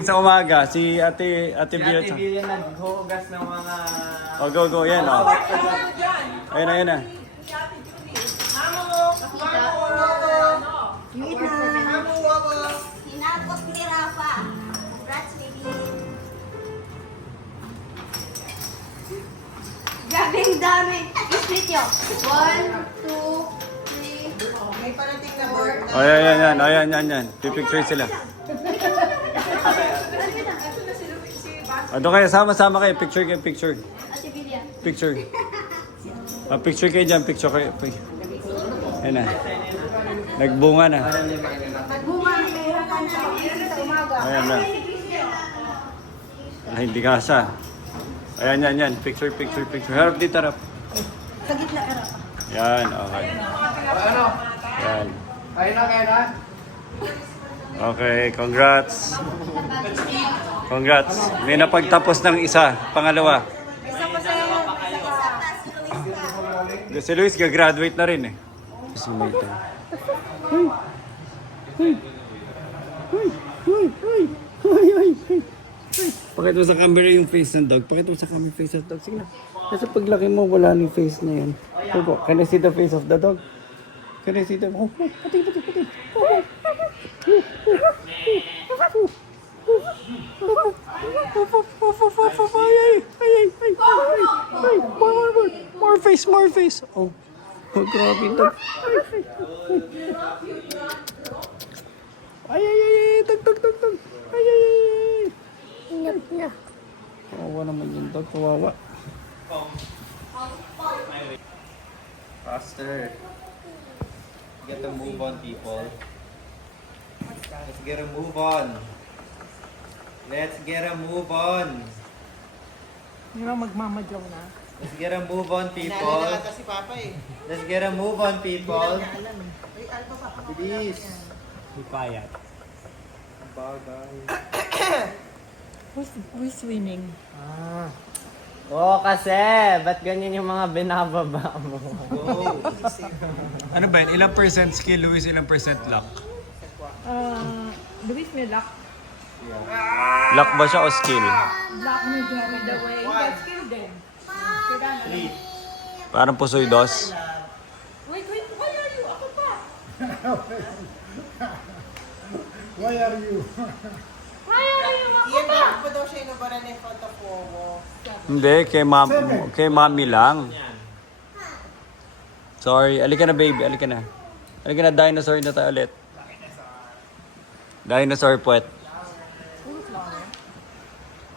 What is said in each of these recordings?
Sa umaga, si Ate Bia. Si Ate Bia naghuhugas ng mga... Oh, go, yan, oh. Ayun na. Hinapot ni Rafa. Congrats, baby. Grabe ang dami. I-split nyo. 1, 2, 3. May parating na board. Oh, yan. Pipicture sila. Doon kayo, sama-sama kayo. Picture. Ate Bilia. Picture. Picture kayo dyan, picture kayo. Ayan na. Nagbunga na. Nagbunga ang kailangan na sa umaga. Ayan na. Ay, hindi kasa. Ayan, yan. Picture. Harap dito, harap. Sa gitna ka, Rafa. Yan, okay. Yan. Kaya na. Okay, congrats. May napagtapos ng isa. Pangalawa. Isa pa sa Si Luis gagraduate na rin eh. Si Maite. Pakita mo sa camera yung face ng dog. Sige na. Kasi paglaki mo, wala ni face na yun. Can I see the face of the dog? Can I see the... Oh, pati. More face. Oh, grabe dog. Ay, dog. Ay. Nya. Kawawa naman yung dog, kawawa. Faster. Get a move on, people. Let's get a move on. Hindi ba magmamadyaw na? Let's get a move on, people. Let's get a move on, people. Bilis. Be quiet. Bagay. Who's winning? Oo, kasi. Ba't ganyan yung mga binababa mo? Go. Ano ba yun? Ilang percent skill, Luis? Ilang percent luck? Luis may luck. Luck ba siya o skill? Luck mo dyan the way. That's skill din. Kailangan. Parang pusoy dos. Wait, why are you? Ako pa. Why are you? Why are you? Ako Iyan, pa. bakit pa daw siya inubaran ng fotofomo? Hindi, kay mami lang. Sorry, alika na baby, alika na. Dinosaur na tayo ulit. Dinosaur puwet.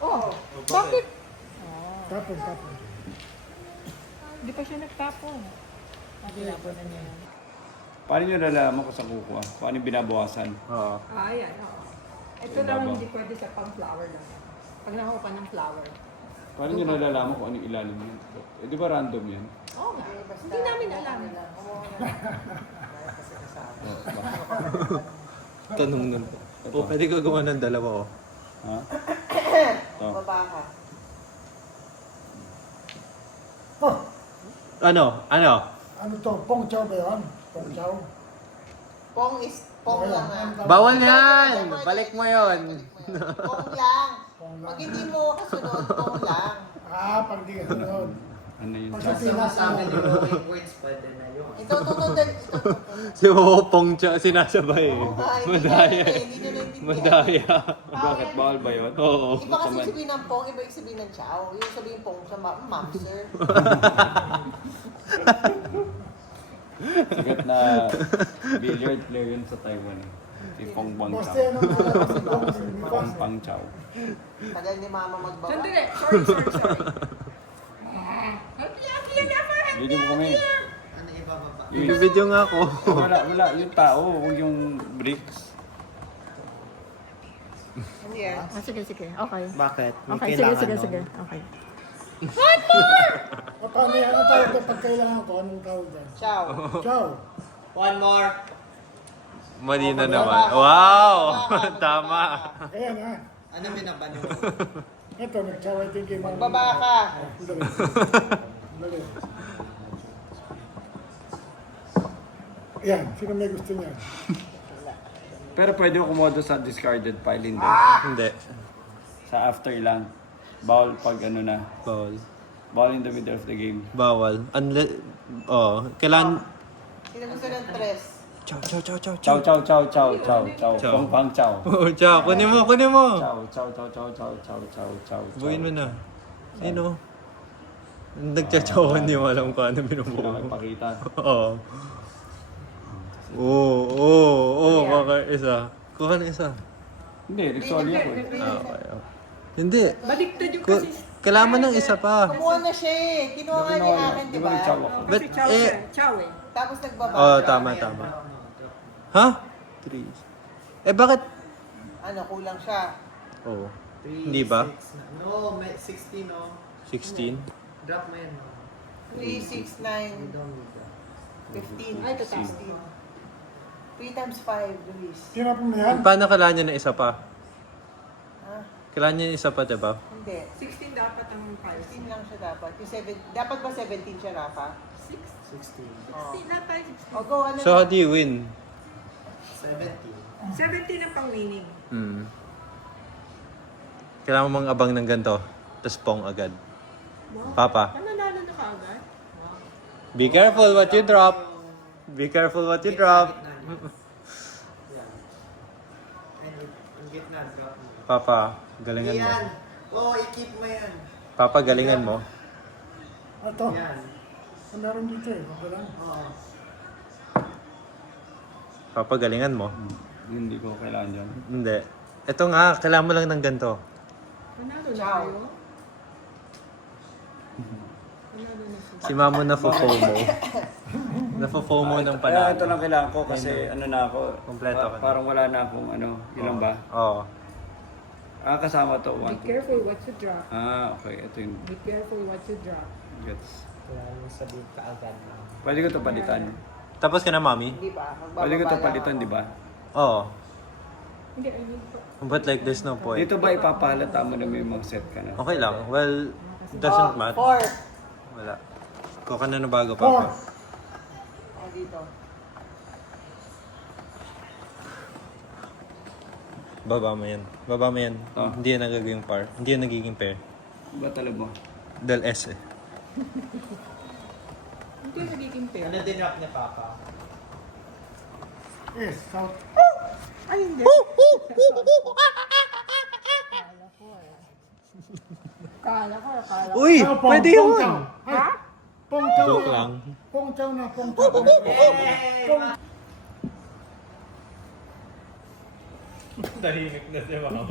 Oh, bakit? Tapon. Hindi pa siya nagtapon. Tinapon na niya. Paano nyo nalalaman kung sa kukuha? Paano yung binabawasan? Oo. Ayan. Ito lang hindi pwede sa pang-flower lang. Pag nakuha pa ng flower. Paano nyo nalalaman kung ano yung ilalim yun? Eh, di ba random yan? Oo nga. Hindi namin alam. Tanong nun. O, pwede ko gawa ng dalawa, oh. Ha? Ito. Baba ka. Oh, Ano? ano to? Pong chow ba yun? Pong chow? Pong lang ah. Bawal yan! Balik mo yon. Pong lang. Pag hindi mo kasunod, pong lang. Pag di ka sunod. Ano yun? Pag sa Pinas, Ito, tutundin. Si Pong siya sinasabay. Madaya. Hindi nyo naintindihan. Bakit? Bawal ba yun? Oo. Iba kasi sabihin ng pong, iba yung sabihin ng chow. Yung sabihin pong sa ma'am, sir. Sikat na billiard player yun sa Taiwan. Si Pong Bang basta Chow. yan ang mga Pong Pang Chow. Tagal ni mama magbawa. Sandali. Sorry. Video mo kami. Ano ibababa? Ibibidyo nga ako. Wala. Yung tao, huwag yung bricks. Ano yan? Sige. Okay. Bakit? May Okay, kailangan sige. nun. Okay. O paano yan? Ano tawag doon? Pag kailangan ko, anong tawag doon? Chow. Chow. One more. Mali na naman. Wow! Tama. Ayan ha. Ano binaban mo? Ito, nag-chow I think kay Mama. Magbaba ka. Dali. Yan, sino may gusto niya? Pero pwede ko kumodo sa discarded pile, hindi. Hindi. Sa after lang. Bawal pag ano na. Bawal. Bawal in the middle of the game. Bawal. Kailan... Sino gusto ng tres? Chow, chow, chow, chow, Chow, chow. chow, chow, chow, chow, chow. Chow. Pang pang chow. Oh, chow. Kunin mo, kunin mo. Chow, chow, chow, chow, chow, chow, chow, chow. Buuin mo na. Sino? Nagchachaw, hindi mo alam kung ano binubuo Kailangan mo. ipakita. Oo. Oo, kaka isa. Kuha na isa. Hindi, nagsorry ako eh. Okay. Hindi. Baliktad yung Ku- kasi. Kailangan mo ng isa pa. Kumuha na siya eh. Kinuha nga niya yung akin, di ba? Nag-chow ako. But, Kasi chow siya. Chow eh. Tapos nagbaba. tama. Ha? 3. Bakit? Ano, kulang siya. Oo. Hindi ba? No, may 16 no. 16? Drop mo yan. 3, 6, 9, 15. Ay, tataas. 3 times 5, Luis. Tinapon mo yan? Paano kailangan niya ng isa pa? Ha? Kailangan niya ng isa pa, diba? Hindi. 16 dapat ang 5. 16 lang siya dapat. Yung dapat ba 17 siya, Rafa? 16. Oo. 16 na tayo. O, go, ano So, how do you win? 17. 17 ang pang-winning. Kailangan mong abang ng ganito. Tapos pong agad. Papa, Mananalo na kaagad? be careful what you drop. Be careful what you drop. Ang gitna, drop mo. Papa, galingan mo. Yan. Oo, i-keep mo yan. Papa, galingan mo. Ito. Yan. Meron dito eh. Okay lang. Oo. Papa, galingan mo. Hindi ko kailangan yan. Hindi. Ito nga, kailangan mo lang ng ganito. Manalo na Chow. kayo? Manalo na siya. Si Mamo na-FOMO. Na-FOMO ng Kaya ito panalo. lang kailangan ko kasi ano na ako. Kompleto ka na. Parang wala na akong ano. Ilan ba? Oo. Kasama to. Be 1, 2. careful what you drop. Okay. Ito yung Be careful what you drop. gets. Kailangan mo sabihin ka agad. Pwede ko to palitan. Tapos ka na, Mami? Hindi ba? Pwede ko to Magbababa palitan, lang di ba? Oo. Hindi, I mean, But like, there's no point. Dito ba ipapahalata mo na may mga set ka na? Okay lang. Well, ako. doesn't matter. 4. Wala. Kuha ka na ng bago, 4. Papa. O, dito. Baba mo yan. Baba mo yan. Oh. Hindi yan nagiging par. Hindi yan nagiging pair. Ba tala mo? Dahil S eh. hindi nagiging pair. Ano din drop niya, Papa? Yes, south. Ay, hindi. Kala ko. Uy! Ah, pong- Pwede pong yun! chow. Ay, pong chow Joke na. lang. Pong chow na, pong chow. Pong Tahimik na si Mamo.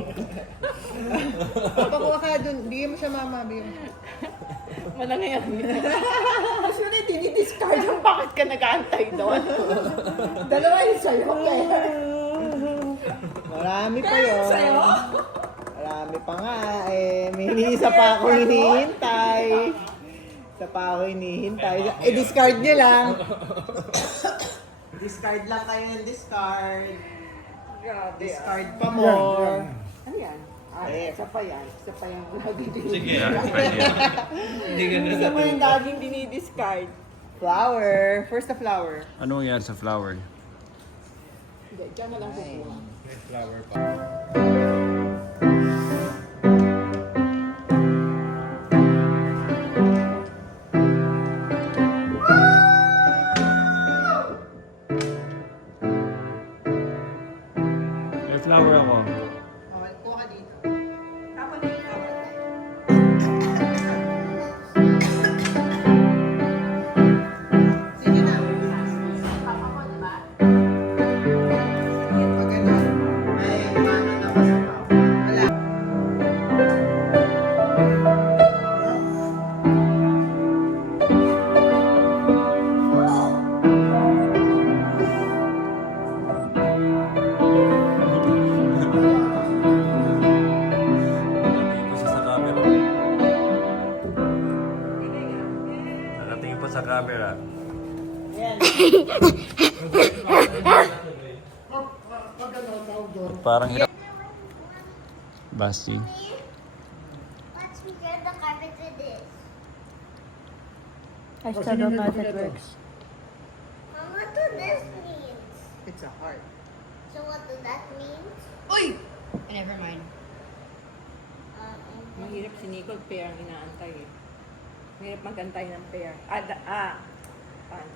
Pakuha ka dun. Bigyan mo siya, mama. Bigyan mo. Wala na yan. Actually, dinidiscard yung bakit ka nag-aantay doon. Dalawa yun sa'yo. Marami pa Kaya yun. sa'yo. Marami pa nga eh. May isa pa ako hinihintay. Isa pa ako hinihintay. Discard niyo lang. Discard lang kayo ng discard. Grabe. Discard pa more. Ano yan? Isa pa yan. Isa pa yung Sige, pwede yan. Isa mo yung laging dinidiscard. Flower. First the flower. Ano mangyari sa flower? Hindi, dyan na lang kukuha. May flower ako. Okay, kuha ka dito. Tapos na ito. Sige na. Pag ganun. Ay, ano na ba sa Papa? Wala. Nakatingin po sa camera. Ayan. pag ano, tawag doon. Parang hirap. Basti. Let's figure the carpet with this. I O, still sino don't may know if it kompleto? works. Mama, what do this means? It's a heart. So what does that mean? Uy! Never mind. And Mahirap si Nicole, pair ang inaantay eh. Mahirap magantay ng pair. Paano?